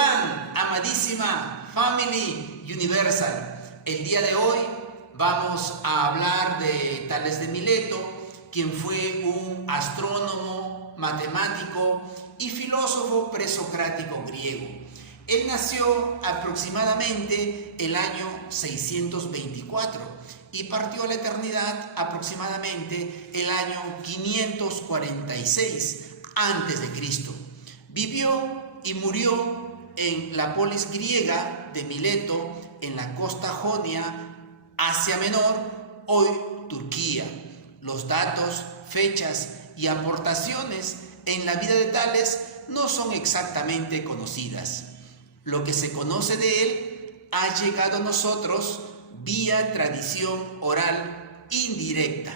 everyone, amadísima Family Universal. El día de hoy vamos a hablar de Tales de Mileto, quien fue un astrónomo, matemático y filósofo presocrático griego. Él nació aproximadamente el año 624 y partió a la eternidad aproximadamente el año 546 a.C. Vivió y murió en la polis griega de Mileto, en la costa jonia, Asia Menor, hoy Turquía. Los datos, fechas y aportaciones en la vida de Tales no son exactamente conocidas. Lo que se conoce de él ha llegado a nosotros vía tradición oral indirecta.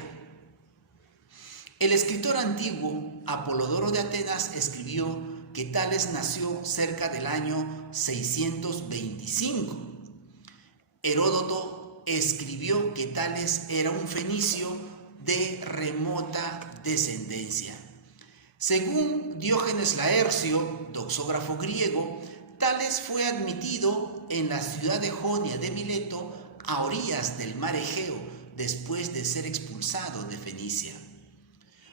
El escritor antiguo Apolodoro de Atenas escribió que Tales nació cerca del año 625. Heródoto escribió que Tales era un fenicio de remota descendencia. Según Diógenes Laercio, doxógrafo griego, Tales fue admitido en la ciudad de Jonia de Mileto a orillas del mar Egeo después de ser expulsado de Fenicia.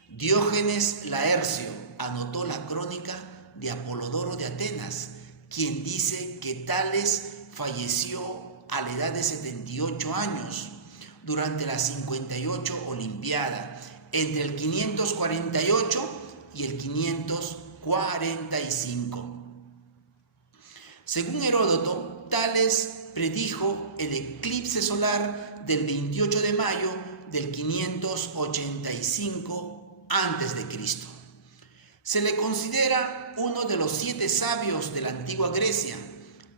Diógenes Laercio anotó la crónica de Apolodoro de Atenas, quien dice que Tales falleció a la edad de 78 años durante la 58 Olimpiada, entre el 548 y el 545. Según Heródoto, Tales predijo el eclipse solar del 28 de mayo del 585 a.C. Se le considera uno de los 7 sabios de la antigua Grecia,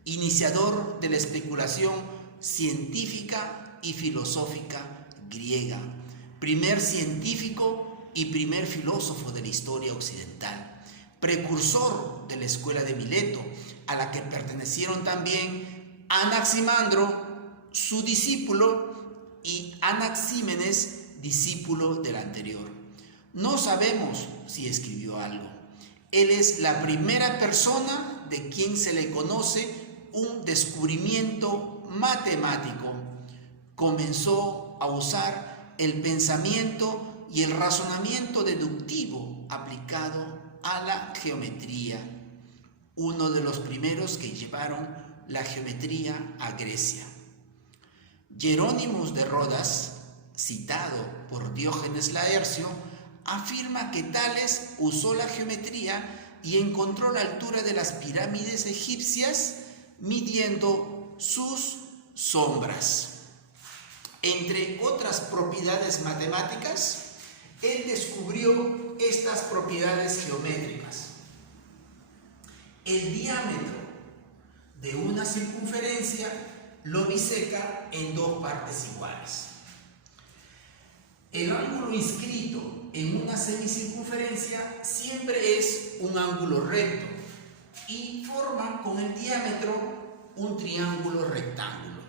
iniciador de la especulación científica y filosófica griega, primer científico y primer filósofo de la historia occidental, precursor de la escuela de Mileto, a la que pertenecieron también Anaximandro, su discípulo, y Anaxímenes, discípulo del anterior. No sabemos si escribió algo. Él es la primera persona de quien se le conoce un descubrimiento matemático. Comenzó a usar el pensamiento y el razonamiento deductivo aplicado a la geometría, uno de los primeros que llevaron la geometría a Grecia. Jerónimos de Rodas, citado por Diógenes Laercio, afirma que Tales usó la geometría y encontró la altura de las pirámides egipcias midiendo sus sombras. Entre otras propiedades matemáticas, él descubrió estas propiedades geométricas. El diámetro de una circunferencia lo biseca en 2 partes iguales. El ángulo inscrito en una semicircunferencia siempre es un ángulo recto y forma con el diámetro un triángulo rectángulo.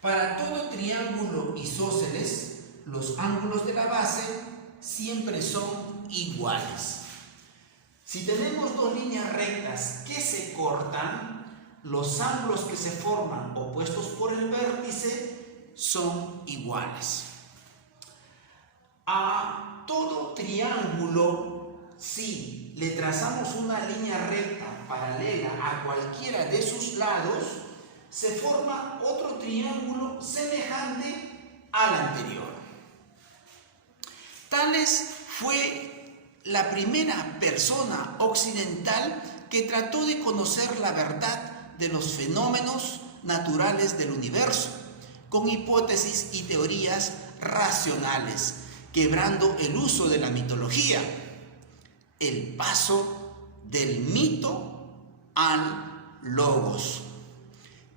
Para todo triángulo isósceles, los ángulos de la base siempre son iguales. Si tenemos 2 líneas rectas que se cortan, los ángulos que se forman opuestos por el vértice son iguales. A todo triángulo, si le trazamos una línea recta paralela a cualquiera de sus lados, se forma otro triángulo semejante al anterior. Tales fue la primera persona occidental que trató de conocer la verdad de los fenómenos naturales del universo, con hipótesis y teorías racionales, quebrando el uso de la mitología, el paso del mito al logos.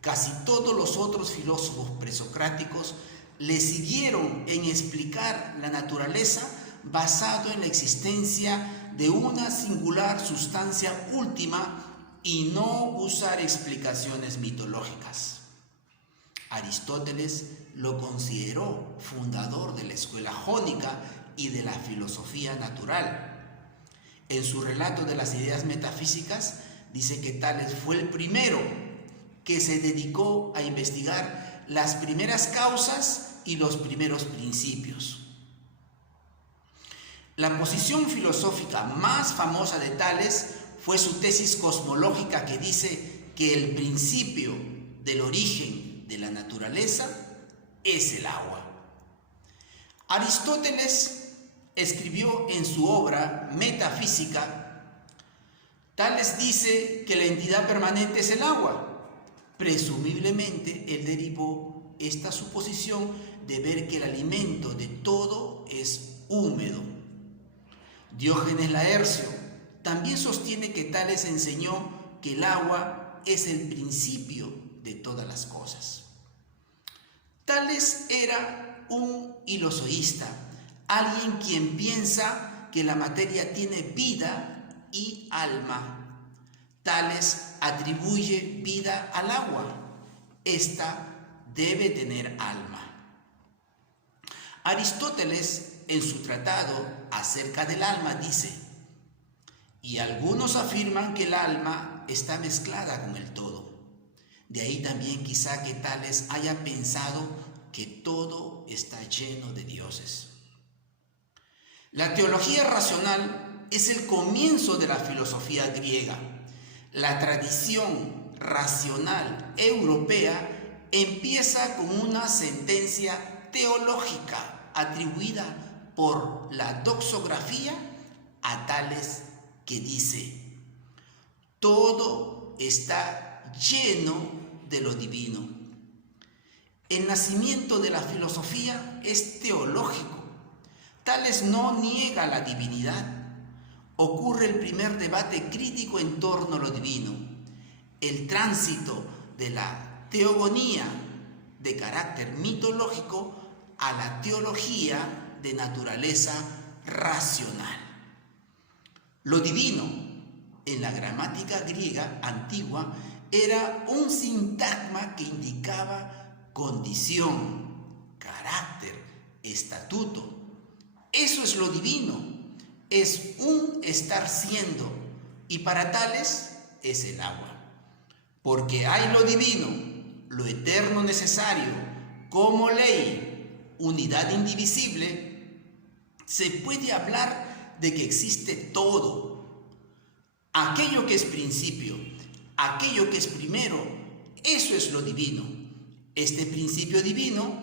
Casi todos los otros filósofos presocráticos le siguieron en explicar la naturaleza basado en la existencia de una singular sustancia última y no usar explicaciones mitológicas. Aristóteles lo consideró fundador de la escuela jónica y de la filosofía natural. En su relato de las ideas metafísicas Dice que Tales fue el primero que se dedicó a investigar las primeras causas y los primeros principios. La posición filosófica más famosa de Tales fue su tesis cosmológica, que dice que el principio del origen de la naturaleza es el agua. Aristóteles escribió en su obra Metafísica: Tales dice que la entidad permanente es el agua. Presumiblemente él derivó esta suposición de ver que el alimento de todo es húmedo. Diógenes Laercio también sostiene que Tales enseñó que el agua es el principio de todas las cosas. Tales era un ilozoísta, alguien quien piensa que la materia tiene vida y alma. Tales atribuye vida al agua. Esta debe tener alma. Aristóteles, en su tratado acerca del alma, dice: y algunos afirman que el alma está mezclada con el todo. De ahí también quizá que Tales haya pensado que todo está lleno de dioses. La teología racional es el comienzo de la filosofía griega. La tradición racional europea empieza con una sentencia teológica atribuida por la doxografía a Tales, que dice: todo está lleno de lo divino. El nacimiento de la filosofía es teológico. Tales no niega la divinidad. Ocurre el primer debate crítico en torno a lo divino, el tránsito de la teogonía de carácter mitológico a la teología de naturaleza racional. Lo divino, en la gramática griega antigua, era un sintagma que indicaba condición, carácter, estatuto. Eso es lo divino. Es un estar siendo, y para Tales es el agua. Porque hay lo divino, lo eterno necesario, como ley, unidad indivisible, se puede hablar de que existe todo. Aquello que es principio, aquello que es primero, eso es lo divino. Este principio divino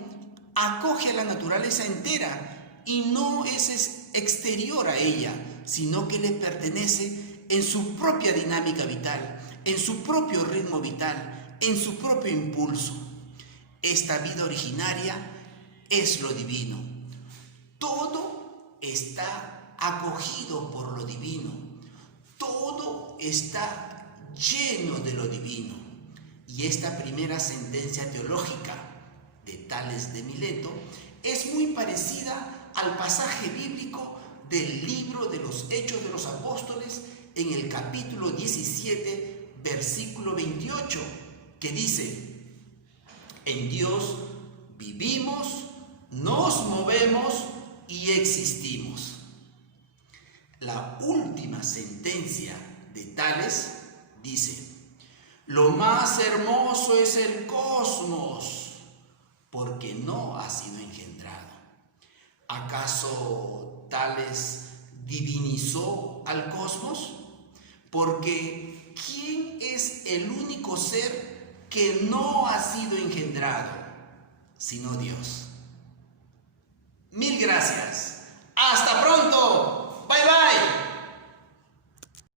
acoge a la naturaleza entera y no es exterior a ella, sino que le pertenece en su propia dinámica vital, en su propio ritmo vital, en su propio impulso. Esta vida originaria es lo divino. Todo está acogido por lo divino. Todo está lleno de lo divino. Y esta primera sentencia teológica de Tales de Mileto es muy parecida al pasaje bíblico del libro de los Hechos de los Apóstoles en el capítulo 17, versículo 28, que dice: en Dios vivimos, nos movemos y existimos. La última sentencia de Tales dice: lo más hermoso es el cosmos, porque no ha sido engendrado. ¿Acaso Tales divinizó al cosmos? Porque ¿quién es el único ser que no ha sido engendrado sino Dios? Mil gracias.